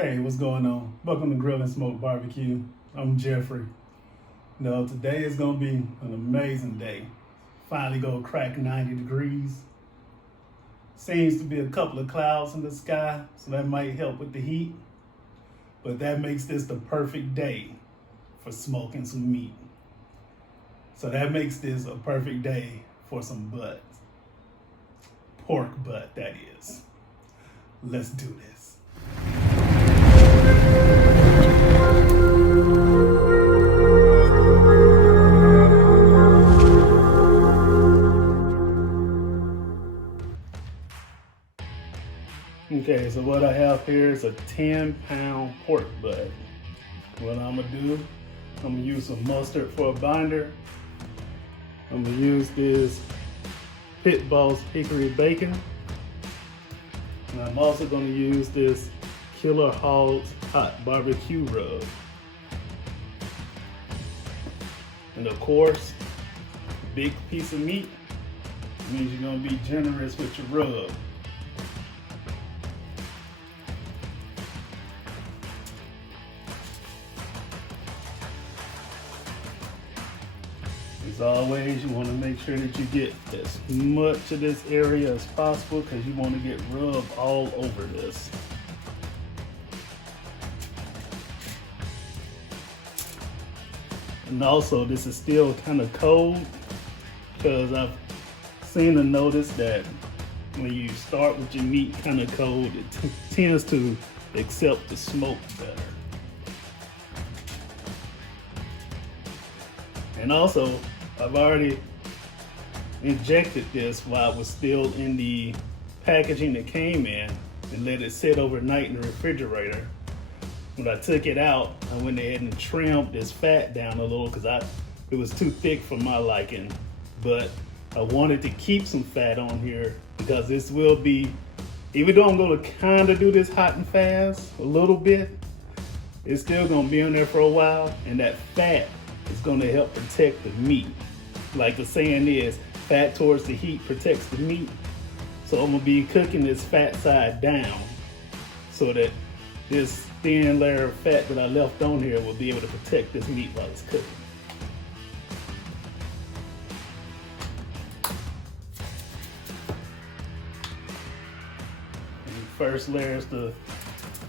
Hey, what's going on? Welcome to Grill and Smoke BBQ. I'm Jeffrey. Today is gonna be an amazing day. Finally gonna crack 90 degrees. Seems to be a couple of clouds in the sky, so that might help with the heat. But that makes this the perfect day for smoking some meat. So that makes this a perfect day for some butt. Pork butt, that is. Let's do this. Okay, so what I have here is a 10-pound pork butt. What I'm gonna do, I'm gonna use some mustard for a binder. I'm gonna use this Pit Boss hickory bacon. And I'm also gonna use this Killer Hogs hot barbecue rub. And of course, big piece of meat means you're gonna be generous with your rub. As always, you want to make sure that you get as much of this area as possible because you want to get rub all over this. And also, this is still kind of cold because I've seen and noticed that when you start with your meat kind of cold, it tends to accept the smoke better. And also, I've already injected this while it was still in the packaging it came in and let it sit overnight in the refrigerator. When I took it out, I went ahead and trimmed this fat down a little because it was too thick for my liking. But I wanted to keep some fat on here because this will be, even though I'm gonna kind of do this hot and fast a little bit, it's still gonna be on there for a while, and that fat is gonna help protect the meat. Like the saying is, fat towards the heat protects the meat. So I'm gonna be cooking this fat side down so that this thin layer of fat that I left on here will be able to protect this meat while it's cooking. And the first layer is the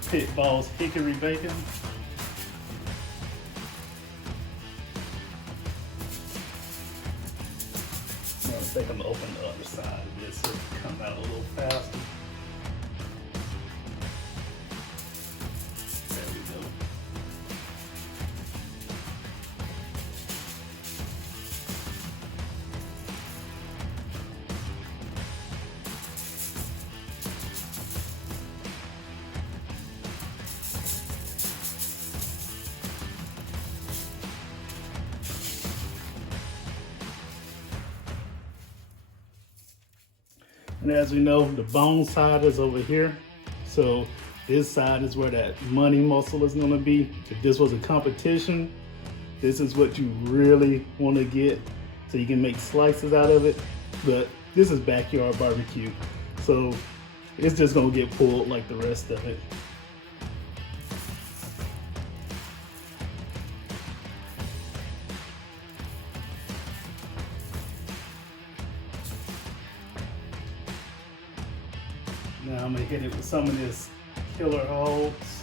Pit Boss hickory bacon. I think I'm gonna open the other side of this so it can come out a little faster. There we go. And as we know, the bone side is over here. So this side is where that money muscle is gonna be. If this was a competition, this is what you really wanna get so you can make slices out of it. But this is backyard barbecue. So it's just gonna get pulled like the rest of it. Now I'm gonna hit it with some of this Killer Hogs.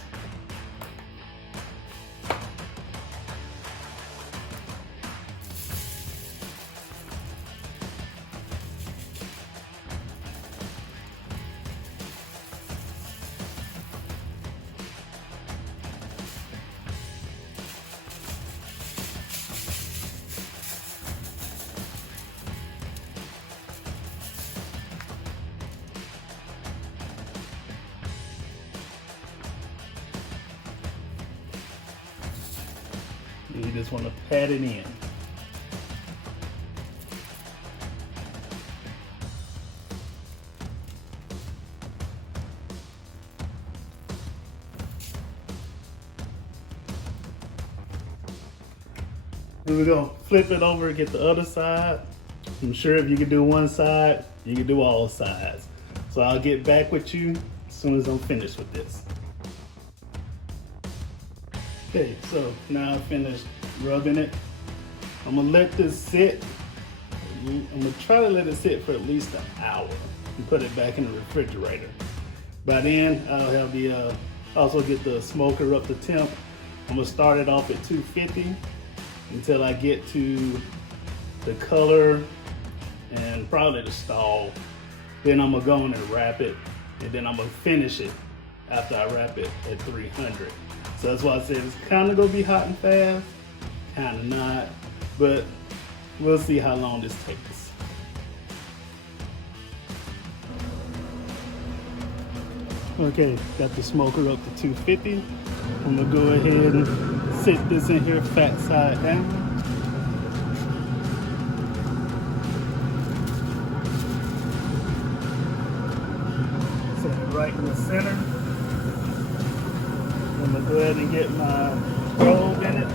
You just want to pat it in. And we're gonna flip it over and get the other side. I'm sure if you can do one side, you can do all sides. So I'll get back with you as soon as I'm finished with this. Okay, so now I finished rubbing it. I'm gonna let this sit. I'm gonna try to let it sit for at least an hour and put it back in the refrigerator. By then, I'll have the also get the smoker up to temp. I'm gonna start it off at 250 until I get to the color and probably the stall. Then I'm gonna go in and wrap it, and then I'm gonna finish it after I wrap it at 300. So that's why I said it's kind of gonna be hot and fast, kind of not, but we'll see how long this takes. Okay, got the smoker up to 250. I'm gonna go ahead and sit this in here fat side down. Set it right in the center. I'm gonna go ahead and get my probe in it.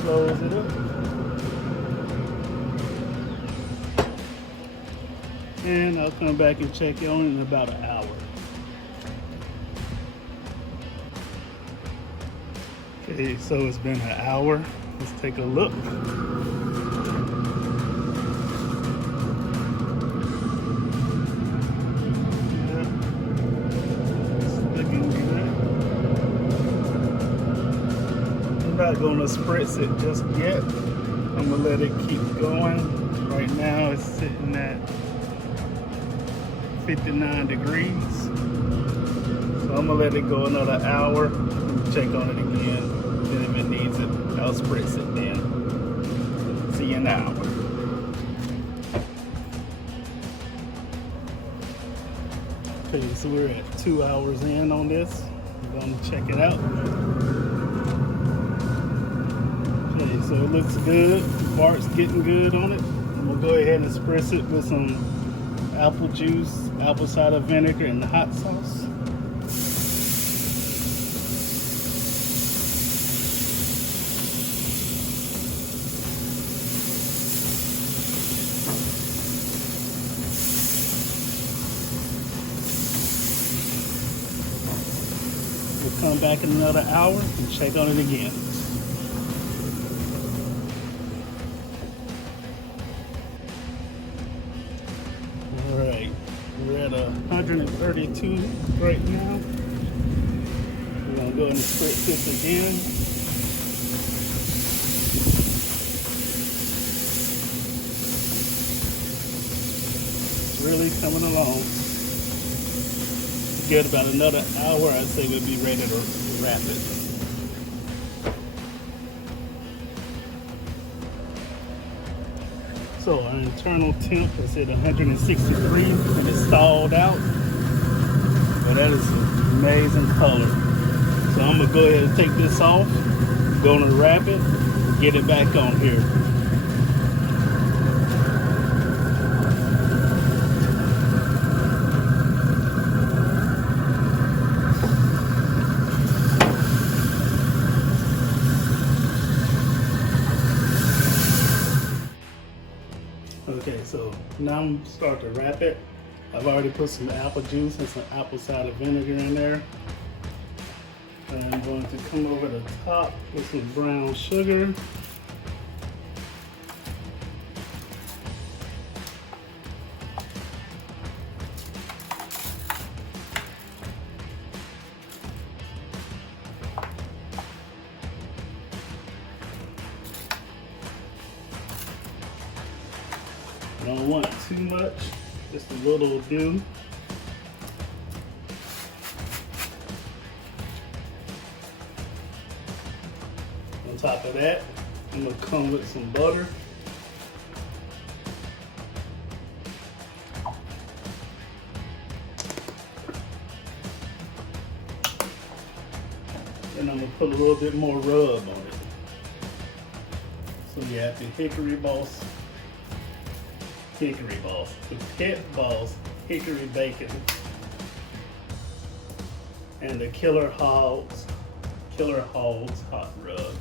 Close it up. And I'll come back and check it on in about an hour. Okay, so it's been an hour. Let's take a look. Yeah. It's looking good. I'm not gonna spritz it just yet. I'm gonna let it keep going. Right now it's sitting at 59 degrees. So I'm gonna let it go another hour and check on it again. And if it needs it, I'll spritz it then. See you in an hour. Okay, so we're at 2 hours in on this. I'm gonna check it out. Okay, so it looks good. Bart's getting good on it. I'm gonna go ahead and spritz it with some apple juice, apple cider vinegar, and the hot sauce. We'll come back in another hour and check on it again. Alright, we're at 132 right now. We're gonna go and spritz this again. It's really coming along. Get about another hour, I'd say we'll be ready to wrap it. So our internal temp is at 163 and it's stalled out. But that is an amazing color. So I'm gonna go ahead and take this off, gonna wrap it, get it back on here. Okay, so now I'm starting to wrap it. I've already put some apple juice and some apple cider vinegar in there. And I'm going to come over the top with some brown sugar. I don't want too much, just a little will do. On top of that, I'm gonna come with some butter. And I'm gonna put a little bit more rub on it. So we have the the Pit Boss Hickory Bacon, and the Killer Hogs Hot Rub.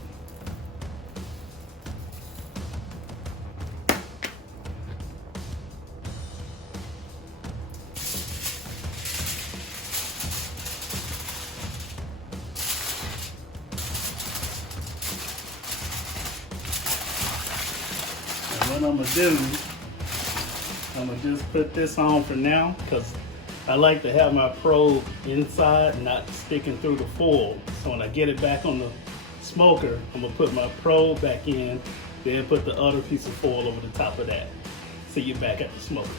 What I'm gonna do, I'm gonna just put this on for now because I like to have my probe inside, not sticking through the foil. So when I get it back on the smoker, I'm gonna put my probe back in, then put the other piece of foil over the top of that. See you back at the smoker.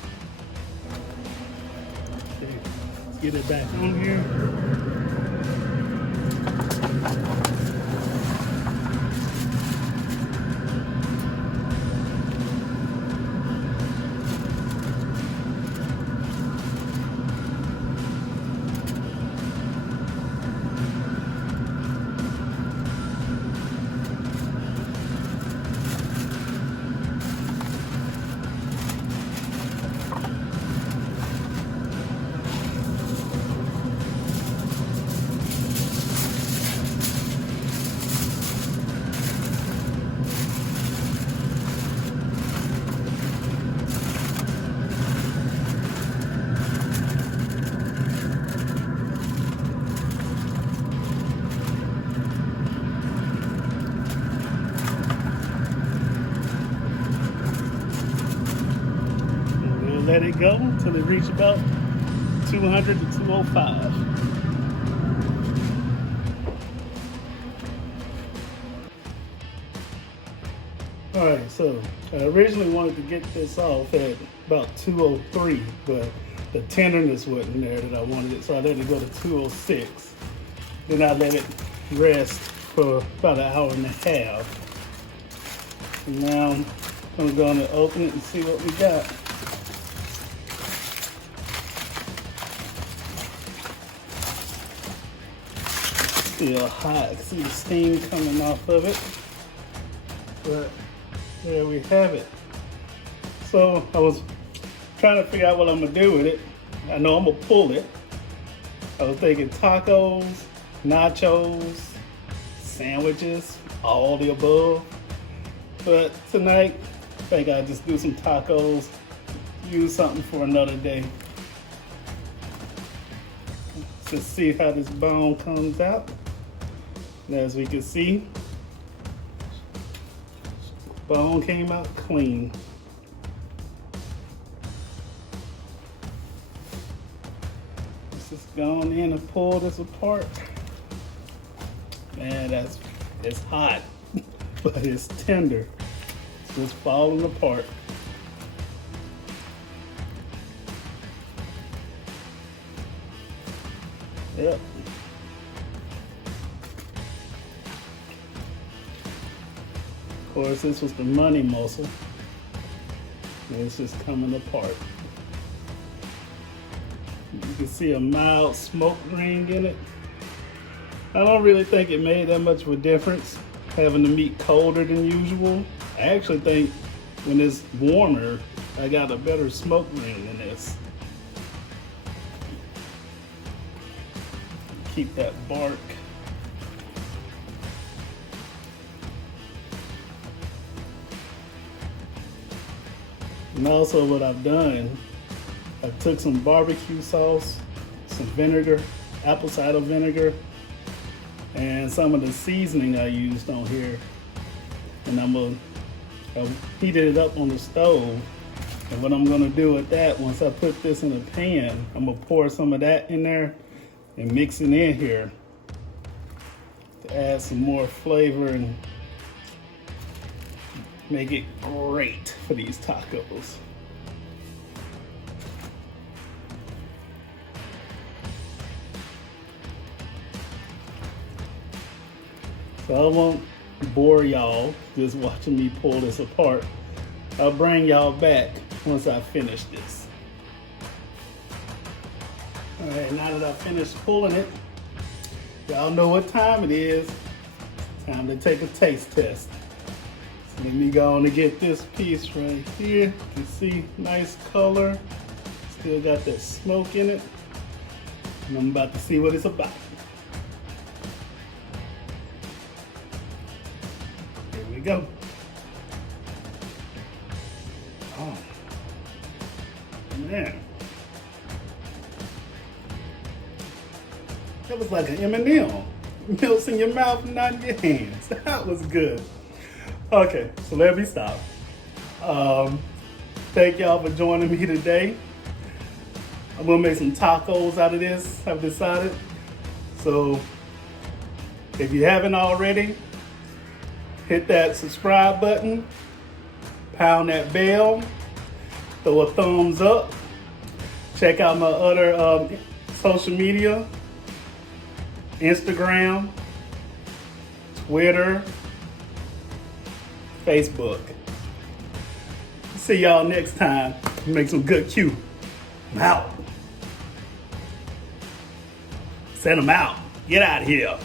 Okay, let's get it back on here. Let it go until it reaches about 200 to 205. All right, so I originally wanted to get this off at about 203, but the tenderness wasn't there that I wanted it, so I let it go to 206. Then I let it rest for about an hour and a half. And now I'm going to open it and see what we got. Still hot. I can see the steam coming off of it. But there we have it. So I was trying to figure out what I'm gonna do with it. I know I'm gonna pull it. I was thinking tacos, nachos, sandwiches, all the above. But tonight, I think I'll just do some tacos, use something for another day. Let's see how this bone comes out. As we can see, bone came out clean. Let's just go on in and pull this apart. Man, it's hot, but it's tender. It's just falling apart. Yep. Of course, this was the money muscle, and it's just coming apart. You can see a mild smoke ring in it. I don't really think it made that much of a difference having the meat colder than usual. I actually think when it's warmer, I got a better smoke ring than this. Keep that bark. And also what I've done, I took some barbecue sauce, some vinegar, apple cider vinegar, and some of the seasoning I used on here. And I heated it up on the stove. And what I'm gonna do with that, once I put this in a pan, I'm gonna pour some of that in there and mix it in here to add some more flavor and make it great for these tacos. So I won't bore y'all just watching me pull this apart. I'll bring y'all back once I finish this. All right, now that I finished pulling it, y'all know what time it is. Time to take a taste test. Let me go on and get this piece right here. You can see, nice color. Still got that smoke in it. And I'm about to see what it's about. Here we go. Oh, man. That was like an M&M. Melts in your mouth and not in your hands. That was good. Okay, so let me stop. Thank y'all for joining me today. I'm gonna make some tacos out of this, I've decided. So if you haven't already, hit that subscribe button, pound that bell, throw a thumbs up. Check out my other social media, Instagram, Twitter, Facebook. See y'all next time. Make some good Q. I'm out. Send them out. Get out of here.